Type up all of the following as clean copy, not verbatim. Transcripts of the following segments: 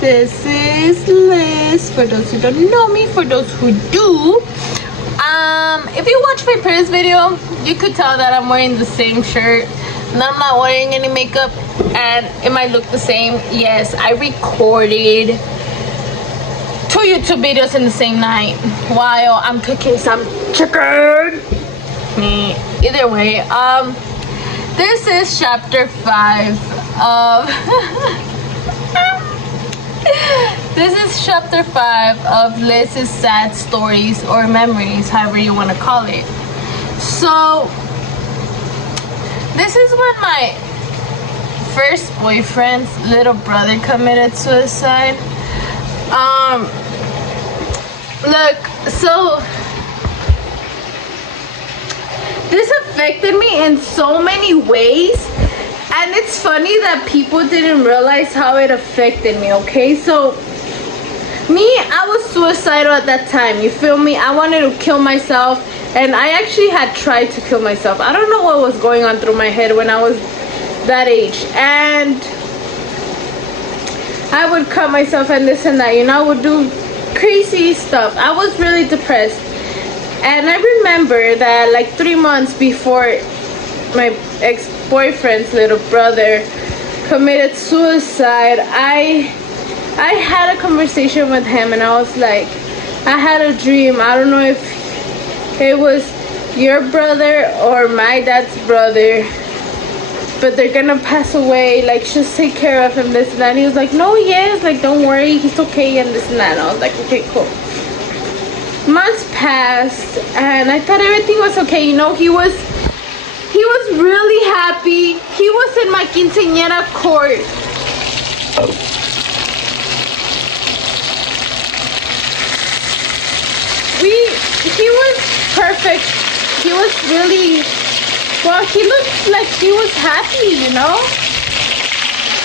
This is Liz. For those who don't know me, for those who do, if you watch my previous video, you could tell that I'm wearing the same shirt and I'm not wearing any makeup, and it might look the same. Yes, I recorded 2 YouTube videos in the same night while I'm cooking some chicken. Either way, this is chapter 5 of this is chapter 5 of Liz's sad stories or memories, however you want to call it. So this is when my first boyfriend's little brother committed suicide. Look, so this affected me in so many ways, and it's funny that people didn't realize how it affected me. Okay, so me, I was suicidal at that time, you feel me? I wanted to kill myself, and I actually had tried to kill myself. I don't know what was going on through my head when I was that age, and I would cut myself and this and that, you know. I would do crazy stuff. I was really depressed. And I remember that like 3 months before my ex-boyfriend's little brother committed suicide, I had a conversation with him, and I was like, I had a dream. I don't know if it was your brother or my dad's brother, but they're gonna pass away, like just take care of him, this and that. And he was like, no, yes, like don't worry, he's okay, and this and that. And I was like, okay, cool. Months passed, and I thought everything was okay, you know. He was really happy. He was in my quinceañera court. He was perfect. He was really, well, he looked like he was happy, you know.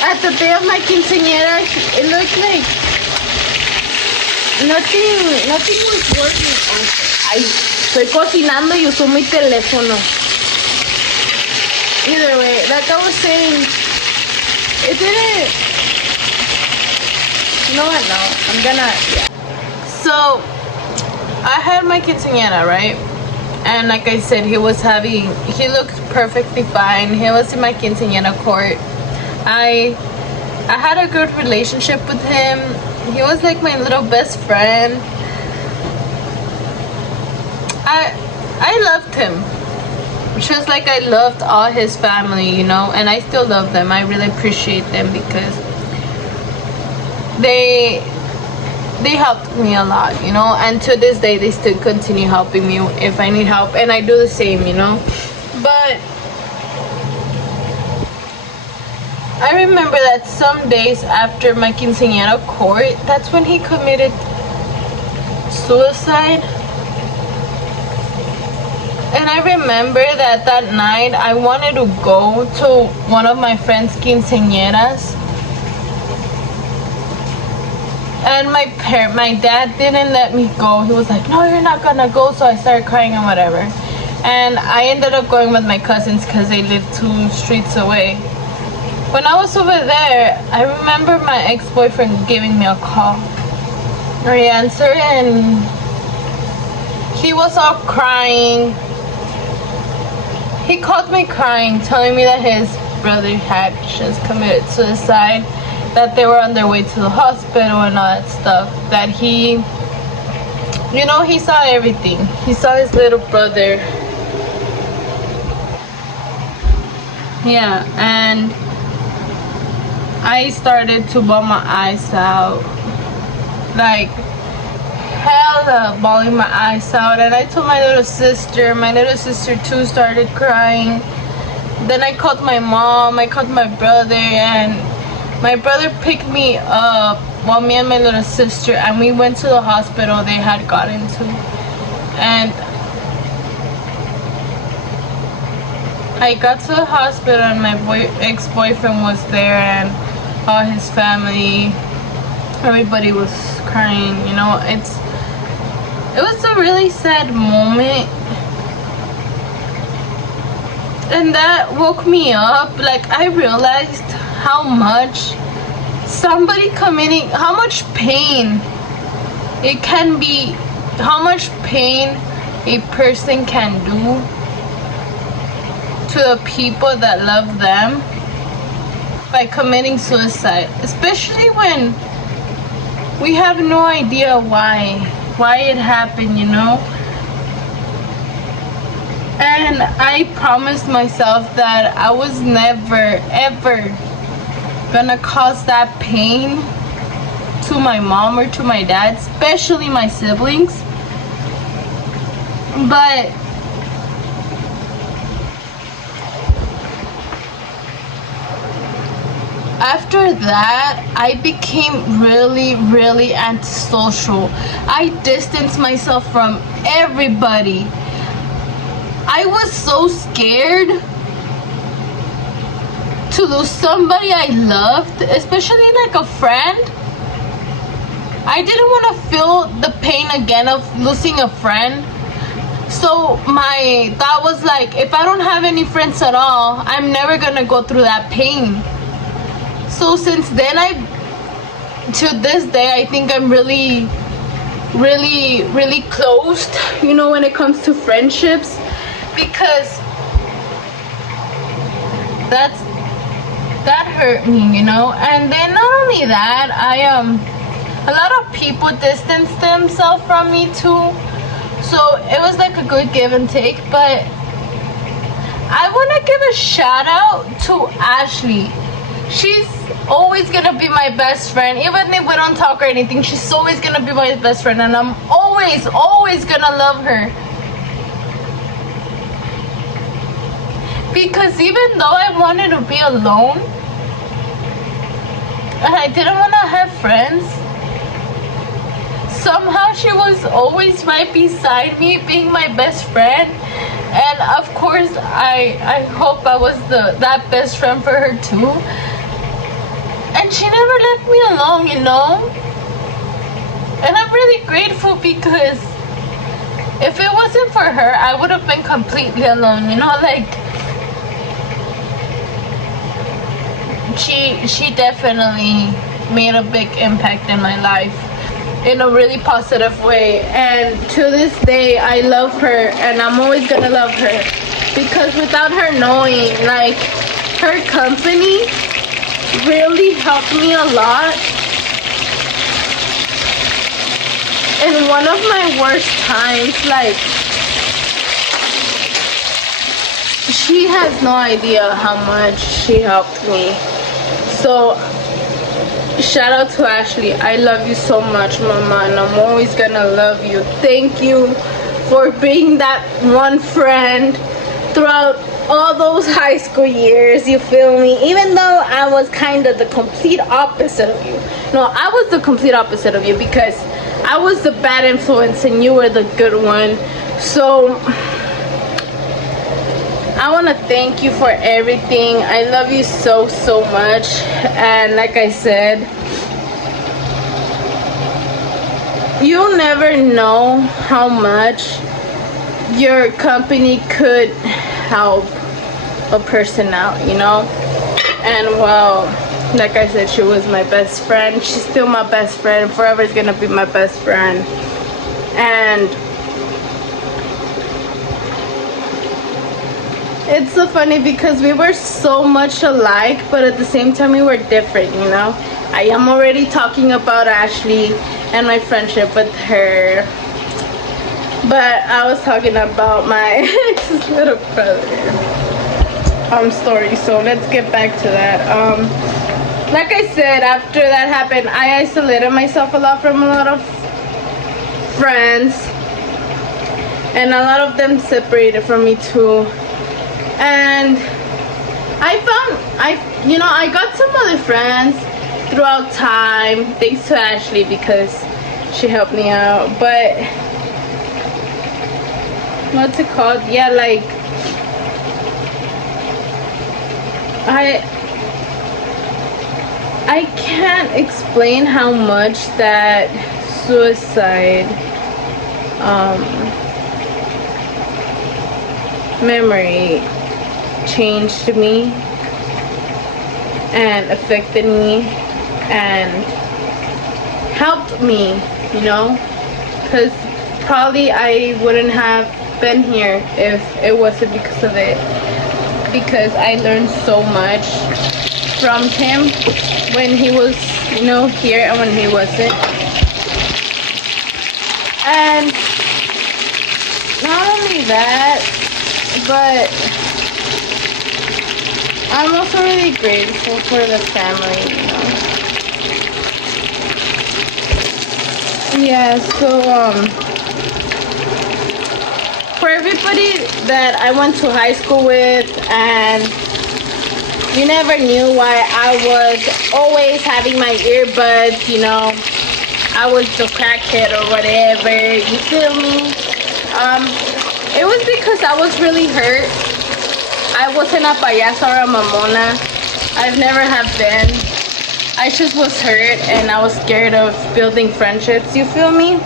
At the day of my quinceañera, it looked like nothing was working. Ay, estoy cocinando y uso mi teléfono. Either way, like I was saying, it didn't. You know what? No, I'm gonna. Yeah. So I had my quinceañera, right? And like I said, he looked perfectly fine. He was in my quinceañera court. I had a good relationship with him. He was like my little best friend. I loved him just like I loved all his family, you know. And I still love them. I really appreciate them because they helped me a lot, you know. And to this day they still continue helping me if I need help, and I do the same, you know. But I remember that some days after my quinceañera court, that's when he committed suicide. And I remember that night I wanted to go to one of my friend's quinceañeras, and my dad didn't let me go. He was like, no, you're not gonna go. So I started crying and whatever, and I ended up going with my cousins because they lived 2 streets away. When I was over there, I remember my ex-boyfriend giving me a call. I answered, and he was all crying. He called me crying, telling me that his brother had just committed suicide, that they were on their way to the hospital and all that stuff. That he, you know, he saw everything. He saw his little brother. Yeah, and I started to bawl my eyes out, like hella bawling my eyes out. And I told my little sister too started crying. Then I called my mom, I called my brother, and my brother picked me up while me and my little sister, and we went to the hospital they had gotten to. And I got to the hospital, and my ex-boyfriend was there, and all his family, everybody was crying, you know. It was a really sad moment, and that woke me up. Like, I realized how much somebody committing, how much pain it can be, how much pain a person can do to the people that love them by committing suicide, especially when we have no idea why it happened, you know. And I promised myself that I was never ever gonna cause that pain to my mom or to my dad, especially my siblings. But after that, I became really antisocial. I distanced myself from everybody. I was so scared to lose somebody I loved, especially like a friend. I didn't want to feel the pain again of losing a friend. So my thought was like, if I don't have any friends at all, I'm never gonna go through that pain. So since then, to this day, I think I'm really closed, you know, when it comes to friendships, because that hurt me, you know. And then not only that, a lot of people distanced themselves from me too. So it was like a good give and take. But I want to give a shout out to Ashley. She's always gonna be my best friend, even if we don't talk or anything. She's always gonna be my best friend, and I'm always gonna love her. Because even though I wanted to be alone and I didn't want to have friends, somehow she was always right beside me, being my best friend. And of course, I hope I was that best friend for her too. And she never left me alone, you know. And I'm really grateful, because if it wasn't for her, I would have been completely alone, you know. Like, she definitely made a big impact in my life in a really positive way. And to this day, I love her, and I'm always gonna love her, because without her knowing, like, her company really helped me a lot in one of my worst times. Like, she has no idea how much she helped me. So shout out to Ashley. I love you so much, Mama, and I'm always gonna love you. Thank you for being that one friend throughout all those high school years, you feel me? Even though I was kind of the complete opposite of you. No, I was the complete opposite of you, because I was the bad influence and you were the good one. So I want to thank you for everything. I love you so much. And like I said, you'll never know how much your company could help a person out, you know. And well, like I said, she was my best friend. She's still my best friend. Forever is gonna be my best friend. And it's so funny, because we were so much alike, but at the same time we were different, you know. I am already talking about Ashley and my friendship with her, but I was talking about my little brother story. So let's get back to that. Like I said, after that happened, I isolated myself a lot from a lot of friends, and a lot of them separated from me too. And I got some other friends throughout time, thanks to Ashley, because she helped me out. But what's it called? Yeah, like, I can't explain how much that suicide memory changed me and affected me and helped me, you know, because probably I wouldn't have been here if it wasn't because of it, because I learned so much from him when he was, you know, here and when he wasn't. And not only that, but I'm also really grateful for the family, you know. Yeah, so for everybody that I went to high school with and you never knew why I was always having my earbuds, you know, I was the crackhead or whatever, you feel me? It was because I was really hurt. I wasn't a payasa or a mamona. I've never have been. I just was hurt and I was scared of building friendships, you feel me?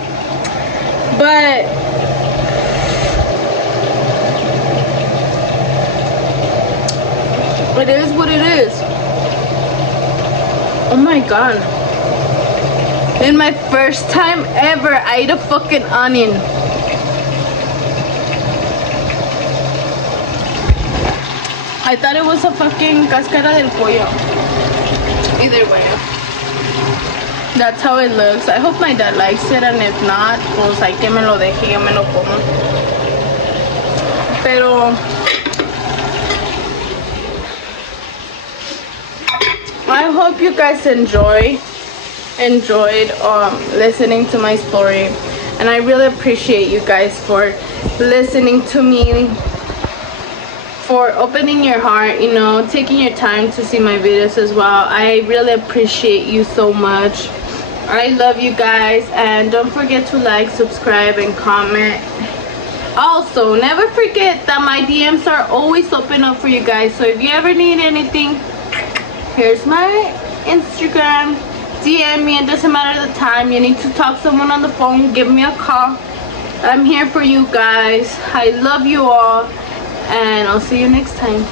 But it is what it is. Oh my god. In my first time ever, I ate a fucking onion. I thought it was a fucking cáscara del pollo. Either way. That's how it looks. I hope my dad likes it, and if not, pues hay que me lo deje y yo me lo como. Pero I hope you guys enjoyed listening to my story, and I really appreciate you guys for listening to me, for opening your heart, you know, taking your time to see my videos as well. I really appreciate you so much. I love you guys, and don't forget to like, subscribe, and comment. Also, never forget that my DMs are always open up for you guys, so if you ever need anything, here's my Instagram. DM me. It doesn't matter the time. You need to talk to someone on the phone, give me a call. I'm here for you guys. I love you all, and I'll see you next time.